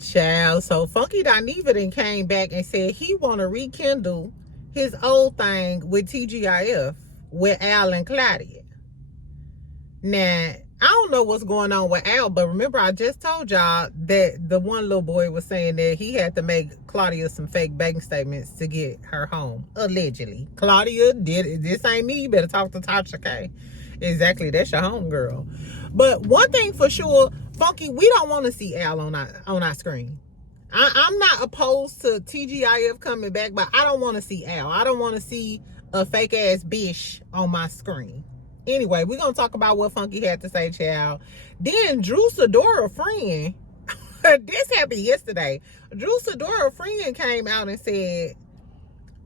Child, so Funky Dineva then came back and said he want to rekindle his old thing with TGIF with Al and Claudia. Now, I don't know what's going on with Al, but remember I just told y'all that the one little boy was saying that he had to make Claudia some fake bank statements to get her home, allegedly. Claudia did it. This ain't me. You better talk to Tasha, okay? Exactly, that's your home girl. But one thing for sure, Funky, we don't want to see Al on our screen. I'm not opposed to TGIF coming back, but I don't want to see Al. I don't want to see a fake ass bitch on my screen. Anyway, we're gonna talk about what Funky had to say, child. Then Drew Sidora friend, this happened yesterday. Drew Sidora friend came out and said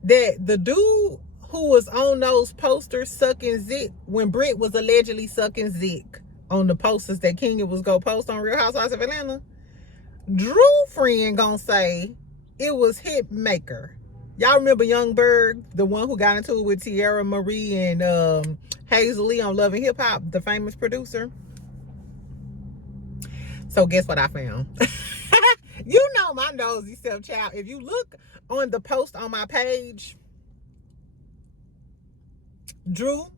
that the dude who was on those posters sucking Zick when Brit was allegedly sucking Zick on the posters that Kenya was gonna post on Real Housewives of Atlanta, Drew friend gonna say it was Hitmaka. Y'all remember young Berg, the one who got into it with Tierra Marie and Hazel Lee on Love and Hip Hop, the famous producer? So guess what I found? You know my nosy self, child. If you look on the post on my page, Drew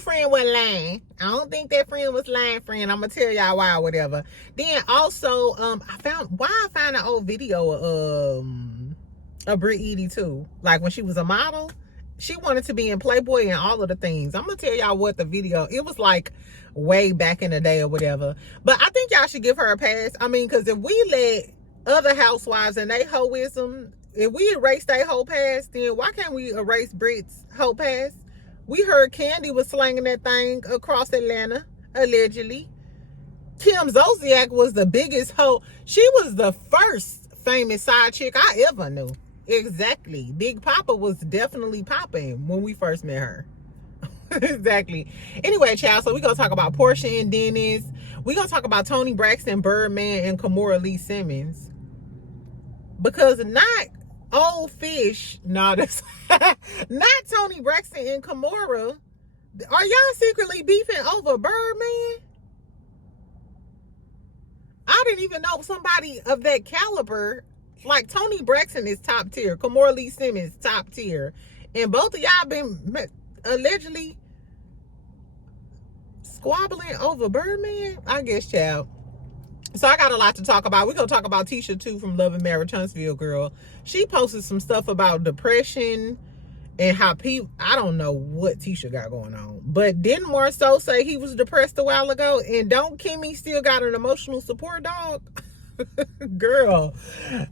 friend was lying. I don't think that friend was lying, friend. I'm gonna tell y'all why or whatever. Then also, I found an old video of Brit Eady too. Like when she was a model, she wanted to be in Playboy and all of the things. I'm gonna tell y'all what the video, it was like way back in the day or whatever. But I think y'all should give her a pass. I mean, because if we let other housewives and they hoism, if we erase their whole past, then why can't we erase Brit's whole past? We heard Candy was slanging that thing across Atlanta, allegedly. Kim Zolciak was the biggest hoe. She was the first famous side chick I ever knew. Exactly. Big Papa was definitely popping when we first met her. Exactly. Anyway, child, so we're going to talk about Porsha and Dennis. We're going to talk about Toni, Braxton, Birdman, and Kimora Lee Simmons. Because not old fish, no, that's not Toni, Braxton, and Kimora. Are y'all secretly beefing over Birdman? I didn't even know somebody of that caliber. Like Toni Braxton is top tier, Kimora Lee Simmons top tier, and both of y'all been allegedly squabbling over Birdman, I guess, child. So I got a lot to talk about. We're gonna talk about Tisha too from Love and Marriage Huntsville girl. She posted some stuff about depression and how people, I don't know what Tisha got going on, but didn't Marceau say he was depressed a while ago? And don't Kimmy still got an emotional support dog? Girl,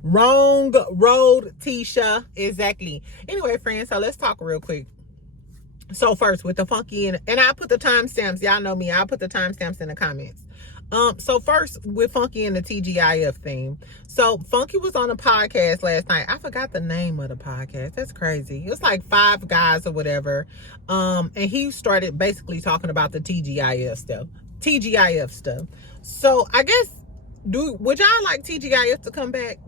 wrong road, Tisha. Exactly. Anyway, friends, so let's talk real quick. So first with the Funky, and I put the timestamps. Y'all know me. I'll put the timestamps in the comments. So first with Funky and the TGIF thing. So Funky was on a podcast last night. I forgot the name of the podcast. That's crazy. It was like 5 guys or whatever. And he started basically talking about the TGIF stuff. So I guess, would y'all like TGIF to come back?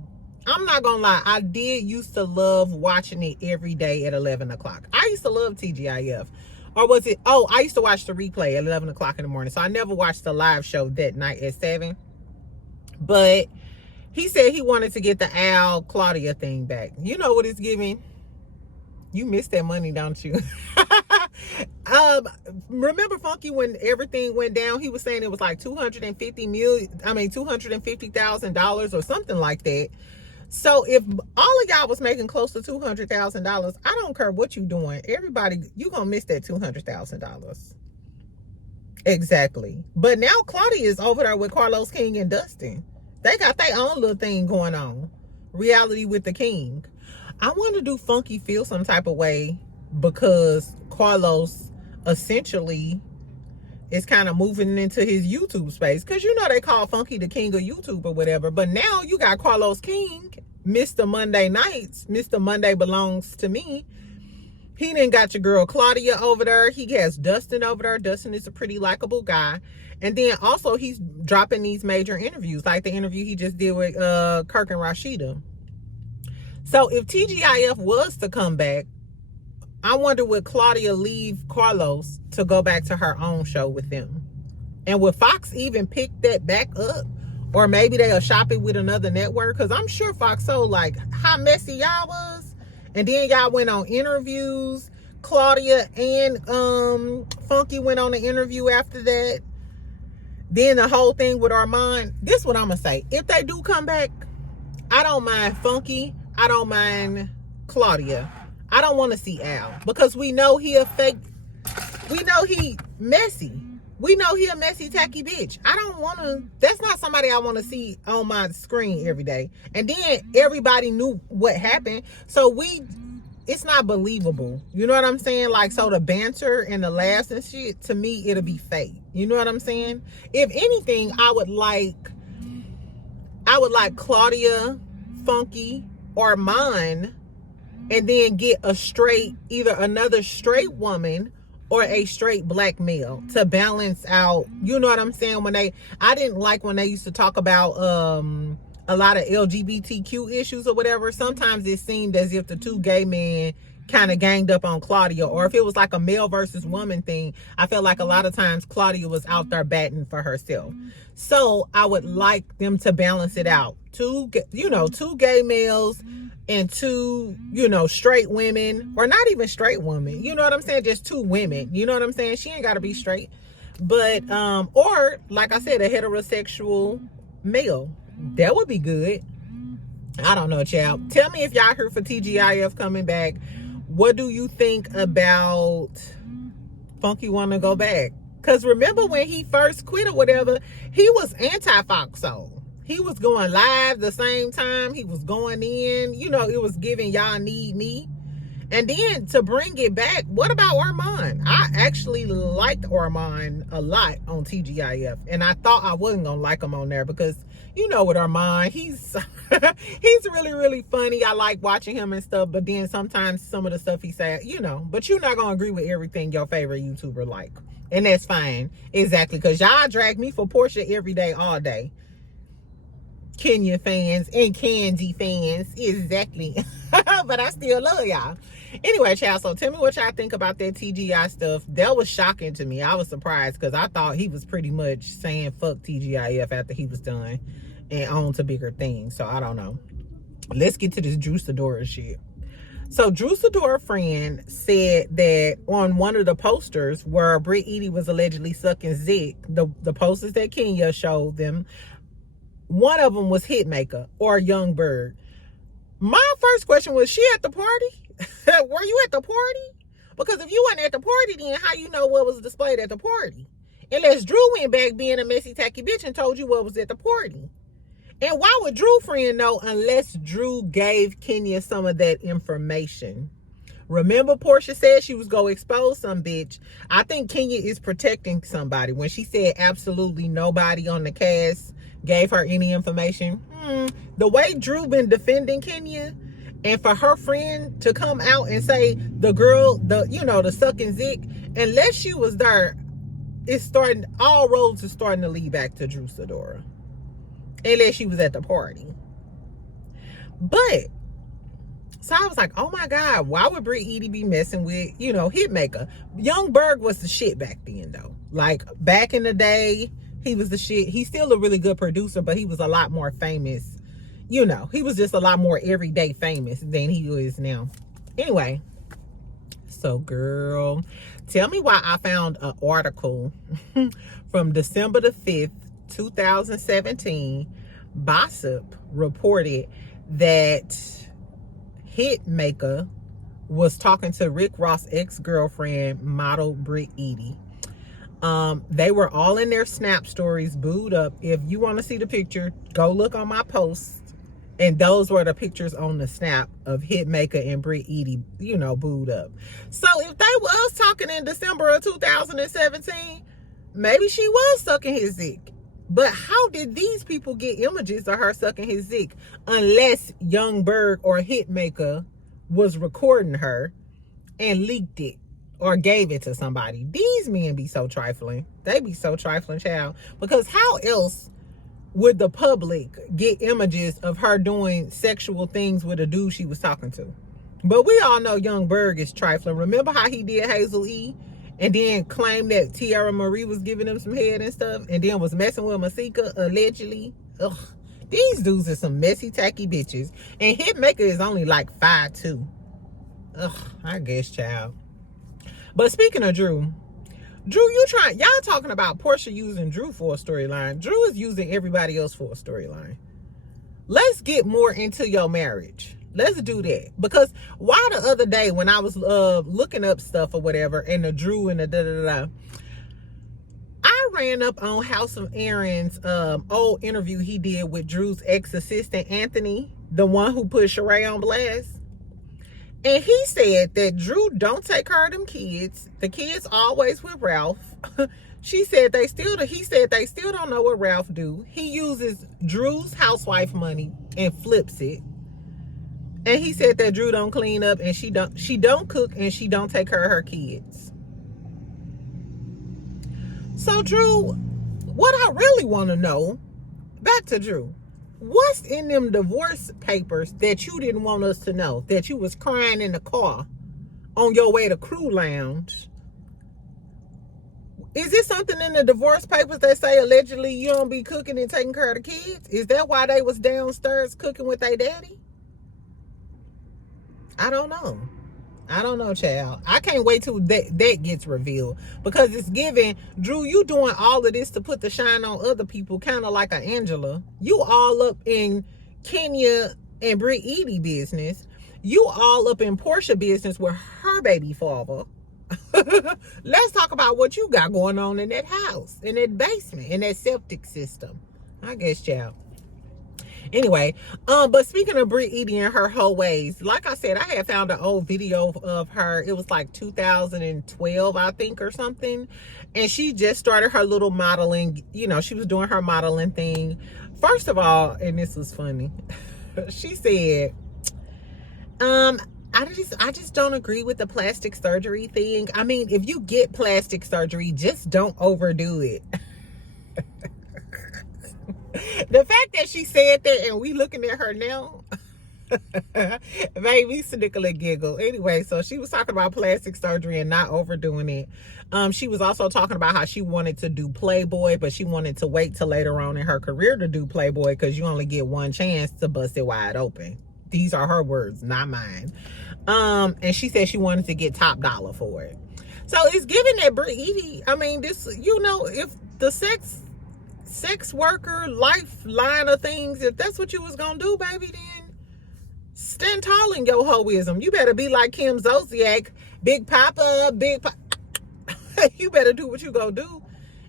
I'm not gonna lie, I did used to love watching it every day at 11 o'clock. I used to love TGIF. Or was it, I used to watch the replay at 11 o'clock in the morning. So I never watched the live show that night at 7. But he said he wanted to get the Al Claudia thing back. You know what it's giving? You missed that money, don't you? Remember Funky when everything went down? He was saying it was like $250,000 or something like that. So if all of y'all was making close to $200,000, I don't care what you doing. Everybody, you gonna miss that $200,000. Exactly. But now Claudia is over there with Carlos King and Dustin. They got their own little thing going on. Reality with the King. I wonder, do Funky feel some type of way because Carlos essentially is kind of moving into his YouTube space? Because you know they call Funky the king of YouTube or whatever. But now you got Carlos King, Mr. Monday Nights. Mr. Monday belongs to me. He done got your girl Claudia over there. He has Dustin over there. Dustin is a pretty likable guy. And then also he's dropping these major interviews, like the interview he just did with Kirk and Rashida. So if TGIF was to come back, I wonder, would Claudia leave Carlos to go back to her own show with them? And would Fox even pick that back up? Or maybe they'll shop it with another network. Because I'm sure Fox Soul, like, how messy y'all was. And then y'all went on interviews. Claudia and Funky went on an interview after that. Then the whole thing with Armand. This is what I'm going to say. If they do come back, I don't mind Funky. I don't mind Claudia. I don't want to see Al. Because we know he a fake. We know he messy. We know he a messy, tacky bitch. I don't want to. That's not somebody I want to see on my screen every day. And then everybody knew what happened. So it's not believable. You know what I'm saying? Like, so the banter and the laughs and shit, to me, it'll be fake. You know what I'm saying? If anything, I would like Claudia, Funky, or mine, and then get either another straight woman or a straight black male to balance out. You know what I'm saying? I didn't like when they used to talk about a lot of LGBTQ issues or whatever. Sometimes it seemed as if the two gay men kind of ganged up on Claudia, or if it was like a male versus woman thing, I felt like a lot of times Claudia was out there batting for herself. So I would like them to balance it out. Two gay males and two, straight women, or not even straight women. You know what I'm saying? Just two women. You know what I'm saying? She ain't got to be straight. But, or like I said, a heterosexual male. That would be good. I don't know, child. Tell me if y'all heard for TGIF coming back. What do you think about Funky want to go back? Because remember when he first quit or whatever, he was anti-Fox Soul. He was going live the same time. He was going in. It was giving y'all need me. And then to bring it back, what about Armand? I actually liked Armand a lot on TGIF. And I thought I wasn't going to like him on there because, with Armand, he's really, really funny. I like watching him and stuff. But then sometimes some of the stuff he said, but you're not going to agree with everything your favorite YouTuber like. And that's fine. Exactly. Because y'all drag me for Porsha every day, all day. Kenya fans and Candy fans. Exactly. But I still love y'all. Anyway, child, so tell me what y'all think about that TGI stuff. That was shocking to me. I was surprised because I thought he was pretty much saying fuck TGIF after he was done and on to bigger things. So I don't know. Let's get to this Drew Sidora shit. So Drew Sidora friend said that on one of the posters where Britt Eady was allegedly sucking Zick, the posters that Kenya showed them, one of them was Hitmaka or Young Berg. My first question was, she at the party? Were you at the party? Because if you weren't at the party, then how you know what was displayed at the party? Unless Drew went back being a messy, tacky bitch and told you what was at the party. And why would Drew friend know unless Drew gave Kenya some of that information? Remember Porsha said she was going to expose some bitch. I think Kenya is protecting somebody. When she said absolutely nobody on the cast gave her any information. The way Drew been defending Kenya, and for her friend to come out and say the girl, the sucking Zick, unless she was there, all roads are starting to lead back to Drew Sidora. Unless she was at the party. But, so I was like, oh my God, why would Britt Eady be messing with, Hitmaka? Young Berg was the shit back then, though. Like, back in the day, he was the shit. He's still a really good producer, but he was a lot more famous. He was just a lot more everyday famous than he is now. Anyway, so girl, tell me why I found an article from December the 5th, 2017. Gossip reported that Hitmaka was talking to Rick Ross' ex-girlfriend, model Britt Eady. They were all in their Snap stories, booed up. If you want to see the picture, go look on my post. And those were the pictures on the Snap of Hitmaka and Britt Eady, booed up. So if they was talking in December of 2017, maybe she was sucking his dick. But how did these people get images of her sucking his dick unless Young Berg or Hitmaka was recording her and leaked it or gave it to somebody? These men be so trifling. They be so trifling, child. Because how else would the public get images of her doing sexual things with a dude she was talking to? But we all know Young Berg is trifling. Remember how he did Hazel E? And then claimed that Tiara Marie was giving him some head and stuff, and then was messing with Masika, allegedly. Ugh. These dudes are some messy, tacky bitches. And Hitmaka is only like 5'2". Ugh, I guess, child. But speaking of Drew, y'all talking about Porsha using Drew for a storyline. Drew is using everybody else for a storyline. Let's get more into your marriage. Let's do that. Because why the other day when I was looking up stuff or whatever, and the Drew and the da-da-da-da, I ran up on House of Aaron's old interview he did with Drew's ex-assistant, Anthony, the one who put Sheree on blast. And he said that Drew don't take care of them kids. The kids always with Ralph. He said they still don't know what Ralph do. He uses Drew's housewife money and flips it. And he said that Drew don't clean up and she don't cook and she don't take care of her kids. So Drew, what I really want to know, back to Drew, what's in them divorce papers that you didn't want us to know, that you was crying in the car on your way to Crew Lounge? Is it something in the divorce papers that say allegedly you don't be cooking and taking care of the kids? Is that why they was downstairs cooking with their daddy? I don't know, child. I can't wait till that gets revealed, because it's giving, Drew, you doing all of this to put the shine on other people, kind of like an Angela. You all up in Kenya and Brit Eady business. You all up in Porsha business with her baby father. Let's talk about what you got going on in that house, in that basement, in that septic system. I guess, child. Anyway, but speaking of Brit Eady and her whole ways, like I said, I had found an old video of her. It was like 2012, I think, or something. And she just started her little modeling. You know, she was doing her modeling thing. First of all, and this was funny, she said, I just don't agree with the plastic surgery thing. I mean, if you get plastic surgery, just don't overdo it. The fact that she said that and we looking at her now made me snickle and giggle. Anyway, so she was talking about plastic surgery and not overdoing it. She was also talking about how she wanted to do Playboy, but she wanted to wait till later on in her career to do Playboy, because you only get one chance to bust it wide open. These are her words, not mine. And she said she wanted to get top dollar for it. So it's given that Brit Eady, I mean, this, you know, if the sex worker lifeline of things, if that's what you was gonna do, baby, then stand tall in your hoism. You better be like Kim Zolciak, Big Papa. You better do what you gonna do.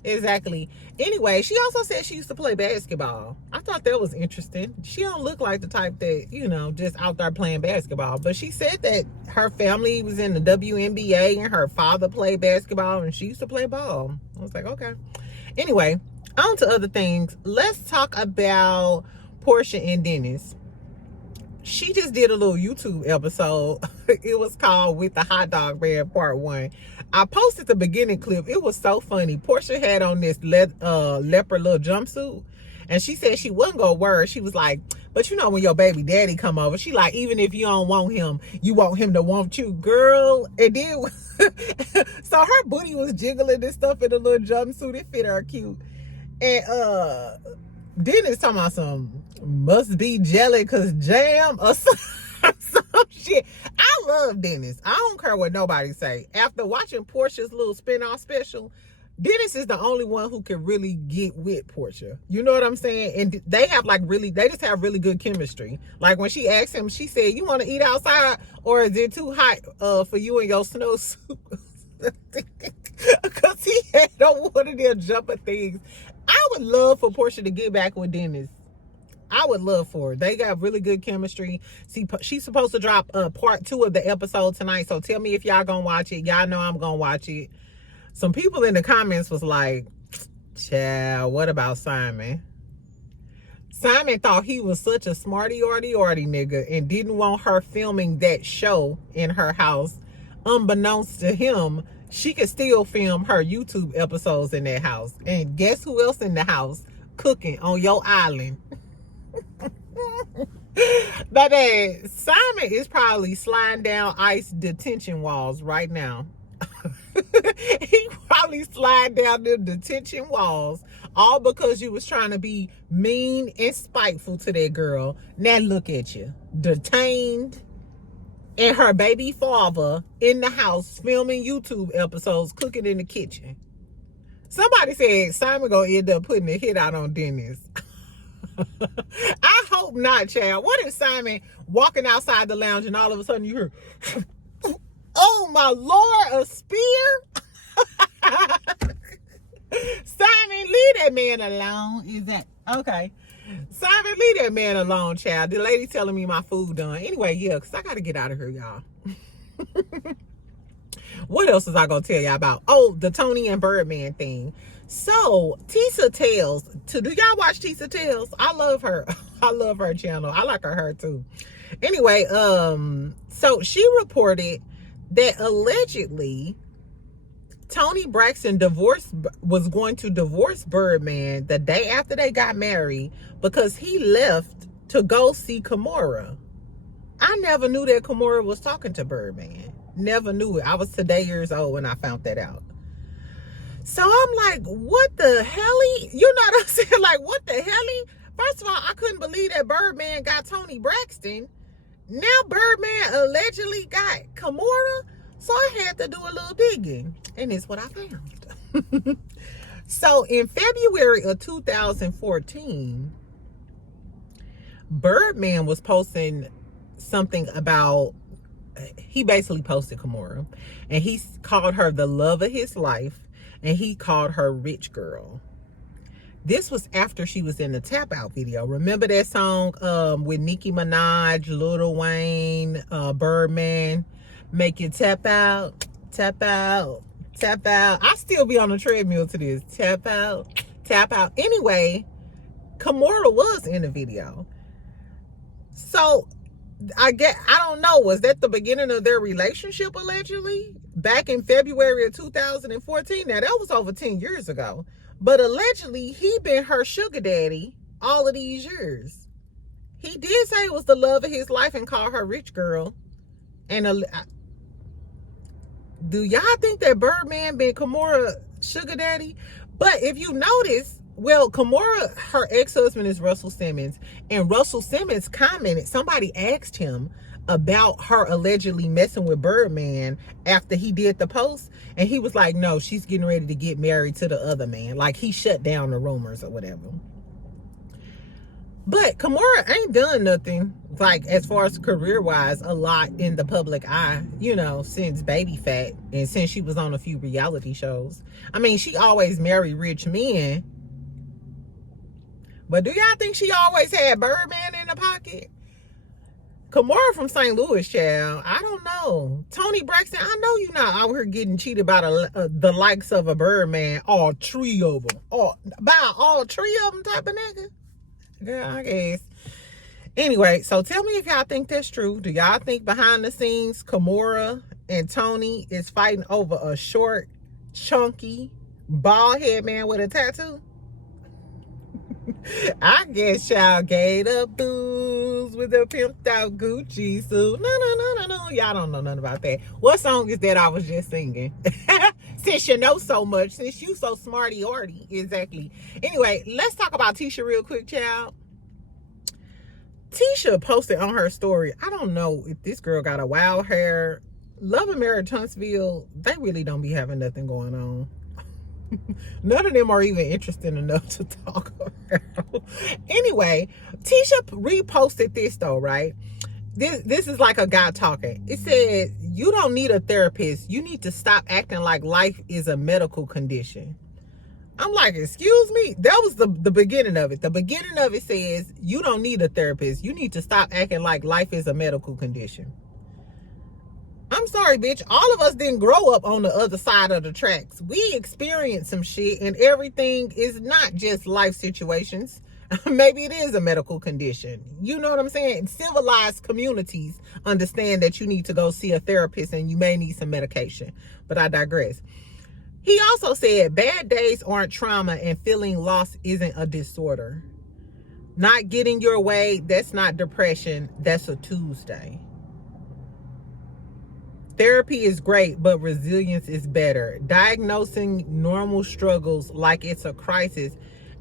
Exactly. Anyway, she also said she used to play basketball. I thought that was interesting. She don't look like the type that, you know, just out there playing basketball. But she said that her family was in the WNBA and her father played basketball and she used to play ball. I was like, okay. Anyway, on to other things. Let's talk about Porsha and Dennis. She just did a little YouTube episode. It was called With the Hot Dog Man Part 1. I posted the beginning clip. It was so funny. Porsha had on this leopard little jumpsuit. And she said she wasn't going to wear it. She was like, but you know when your baby daddy come over, she like, even if you don't want him, you want him to want you, girl. And then, so her booty was jiggling and stuff in a little jumpsuit. It fit her cute. And Dennis talking about some must be jelly cause jam or some shit. I love Dennis. I don't care what nobody say. After watching Porsha's little spin-off special, Dennis is the only one who can really get with Porsha. You know what I'm saying? And they have they just have really good chemistry. Like when she asked him, she said, you want to eat outside or is it too hot for you and your snowsuit? Because he had on one of their jumper things. I would love for Porsha to get back with Dennis. I would love for her. They got really good chemistry. See, she's supposed to drop part 2 of the episode tonight. So tell me if y'all gonna watch it. Y'all know I'm gonna watch it. Some people in the comments was like, child, what about Simon? Simon thought he was such a smarty-arty nigga and didn't want her filming that show in her house. Unbeknownst to him, she could still film her YouTube episodes in that house. And guess who else in the house cooking on your island? Baby, Simon is probably sliding down ICE detention walls right now. He probably slide down the detention walls All because you was trying to be mean and spiteful to that girl. Now look at you, detained, and her baby father in the house filming YouTube episodes, cooking in the kitchen. Somebody said Simon gonna end up putting a hit out on Dennis. I hope not, child. What if Simon walking outside the lounge and all of a sudden you hear, oh my Lord, a spear? Simon, leave that man alone. Is that okay? Simon, leave that man alone, child. The lady telling me my food done. Anyway, yeah, because I got to get out of here, y'all. What else is I going to tell y'all about? Oh, the Toni and Birdman thing. So, Tisha Tells. Do y'all watch Tisha Tells? I love her. I love her channel. I like her hair, too. Anyway, so she reported that allegedly Toni Braxton was going to divorce Birdman the day after they got married because he left to go see Kimora. I never knew that Kimora was talking to Birdman. Never knew it. I was today years old when I found that out. So I'm like, what the helly? You know what I'm saying? Like, what the helly? First of all, I couldn't believe that Birdman got Toni Braxton. Now Birdman allegedly got Kimora. So I had to do a little digging. And it's what I found. So in February of 2014, Birdman was posting something about, he basically posted Kimora, and he called her the love of his life, and he called her rich girl. This was after she was in the Tap Out video. Remember that song with Nicki Minaj, Lil Wayne, Birdman, make you tap out, tap out, tap out. I still be on the treadmill to this. Tap out, tap out. Anyway, Kimora was in the video. So I don't know, was that the beginning of their relationship allegedly? Back in February of 2014. Now that was over 10 years ago. But allegedly he been her sugar daddy all of these years. He did say it was the love of his life and call her rich girl. And do y'all think that Birdman been Kimora sugar daddy? But if you notice, well, Kimora, her ex-husband is Russell Simmons, and Russell Simmons commented, somebody asked him about her allegedly messing with Birdman after he did the post, and he was like, no, she's getting ready to get married to the other man. Like, he shut down the rumors or whatever. But Kimora ain't done nothing, like, as far as career-wise, a lot in the public eye, you know, since Babyfat, and since she was on a few reality shows. I mean, she always married rich men. But do y'all think she always had Birdman in the pocket? Kimora from St. Louis, child. I don't know. Toni Braxton, I know you're not out here getting cheated by the likes of a Birdman. All three of them. By all three of them type of nigga. Girl, I guess. Anyway, so tell me if y'all think that's true. Do y'all think behind the scenes Kimora and Toni is fighting over a short, chunky, bald head man with a tattoo? I guess y'all gave up booze with a pimped out Gucci suit. No. Y'all don't know nothing about that. What song is that I was just singing? Since you know so much, since you so smarty-arty. Exactly. Anyway, let's talk about Tisha real quick, child. Tisha posted on her story, I don't know if this girl got a wild hair. Love and Marriage Huntsville, they really don't be having nothing going on. None of them are even interested enough to talk about. Anyway, Tisha reposted this though, right? This is like a guy talking. It said, you don't need a therapist. You need to stop acting like life is a medical condition. I'm like, excuse me? That was the beginning of it. The beginning of it says, you don't need a therapist. You need to stop acting like life is a medical condition. I'm sorry, bitch. All of us didn't grow up on the other side of the tracks. We experienced some shit, and everything is not just life situations. Maybe it is a medical condition. You know what I'm saying? Civilized communities understand that you need to go see a therapist and you may need some medication. But I digress. He also said, bad days aren't trauma and feeling lost isn't a disorder. Not getting your way, that's not depression. That's a Tuesday. Therapy is great, but resilience is better. Diagnosing normal struggles like it's a crisis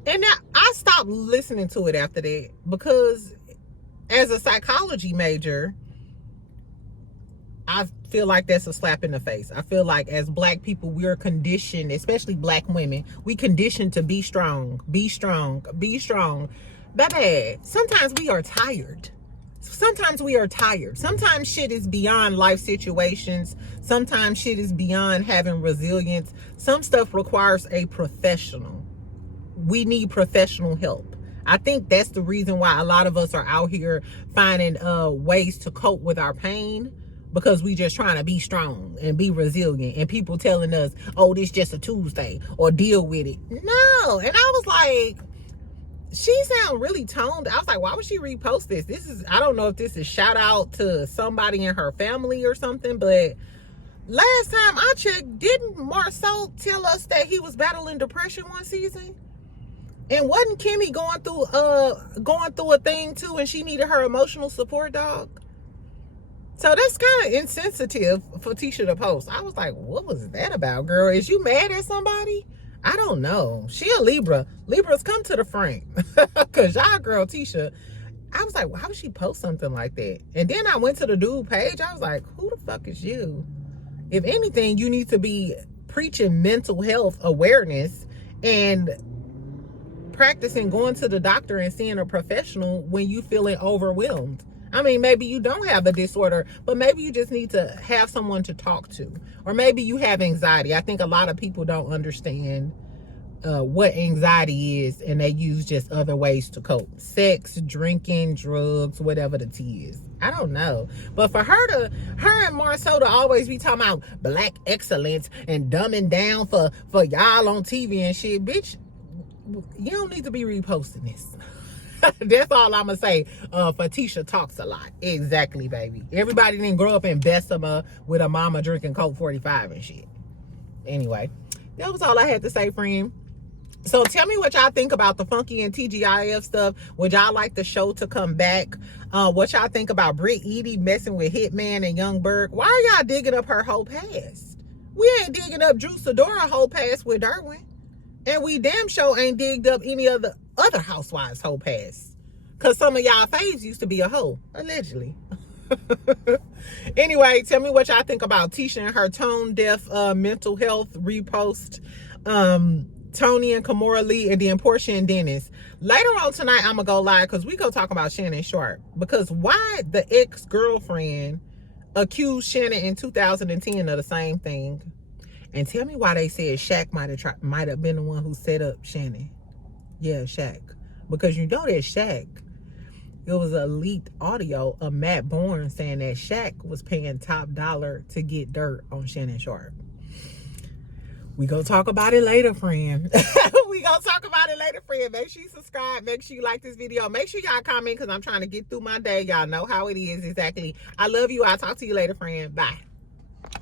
And now I stopped listening to it after that, because as a psychology major, I feel like that's a slap in the face. I feel like as black people, we're conditioned, especially black women, we conditioned to be strong, be strong, be strong. Baby, sometimes we are tired. Sometimes we are tired. Sometimes shit is beyond life situations. Sometimes shit is beyond having resilience. Some stuff requires a professional. We need professional help. I think that's the reason why a lot of us are out here finding ways to cope with our pain, because we just trying to be strong and be resilient, and people telling us, oh, this just a Tuesday, or deal with it. No. And I was like, she sound really toned. I was like, why would she repost this? This is, I don't know if this is shout out to somebody in her family or something, but last time I checked, didn't Marceau tell us that he was battling depression one season? And wasn't Kimmy going through a thing too, and she needed her emotional support dog? So that's kind of insensitive for Tisha to post. I was like, what was that about, girl? Is you mad at somebody? I don't know. She a Libra. Libras, come to the front. Because y'all girl Tisha, I was like, why would she post something like that? And then I went to the dude page. I was like, who the fuck is you? If anything, you need to be preaching mental health awareness and practicing going to the doctor and seeing a professional when you feeling overwhelmed. I mean, maybe you don't have a disorder, but maybe you just need to have someone to talk to. Or maybe you have anxiety. I think a lot of people don't understand what anxiety is, and they use just other ways to cope. Sex, drinking, drugs, whatever the tea is. I don't know. But for her and Marceau to always be talking about black excellence and dumbing down for y'all on TV and shit, bitch, you don't need to be reposting this. That's all I'm gonna say. For Tisha talks a lot. Exactly, baby. Everybody didn't grow up in Bessemer with a mama drinking Coke 45 and shit. Anyway, that was all I had to say, friend. So tell me what y'all think about the Funky and TGIF stuff. Would y'all like the show to come back? What y'all think about Brit, Eady messing with Hitman and young Berg? Why are y'all digging up her whole past? We ain't digging up Sidora whole past with Derwin. And we damn sure ain't digged up any of the other housewives' whole past. Because some of y'all faves used to be a hoe, allegedly. Anyway, tell me what y'all think about Tisha and her tone-deaf mental health repost. Toni and Kimora Lee, and then Porsha and Dennis. Later on tonight, I'm going to go live because we go talk about Shannon Sharp. Because why the ex-girlfriend accused Shannon in 2010 of the same thing. And tell me why they said Shaq might have been the one who set up Shannon. Yeah, Shaq. Because you know that Shaq, it was a leaked audio of Matt Bourne saying that Shaq was paying top dollar to get dirt on Shannon Sharp. We gonna talk about it later, friend. We gonna talk about it later, friend. Make sure you subscribe. Make sure you like this video. Make sure y'all comment because I'm trying to get through my day. Y'all know how it is exactly. I love you. I'll talk to you later, friend. Bye.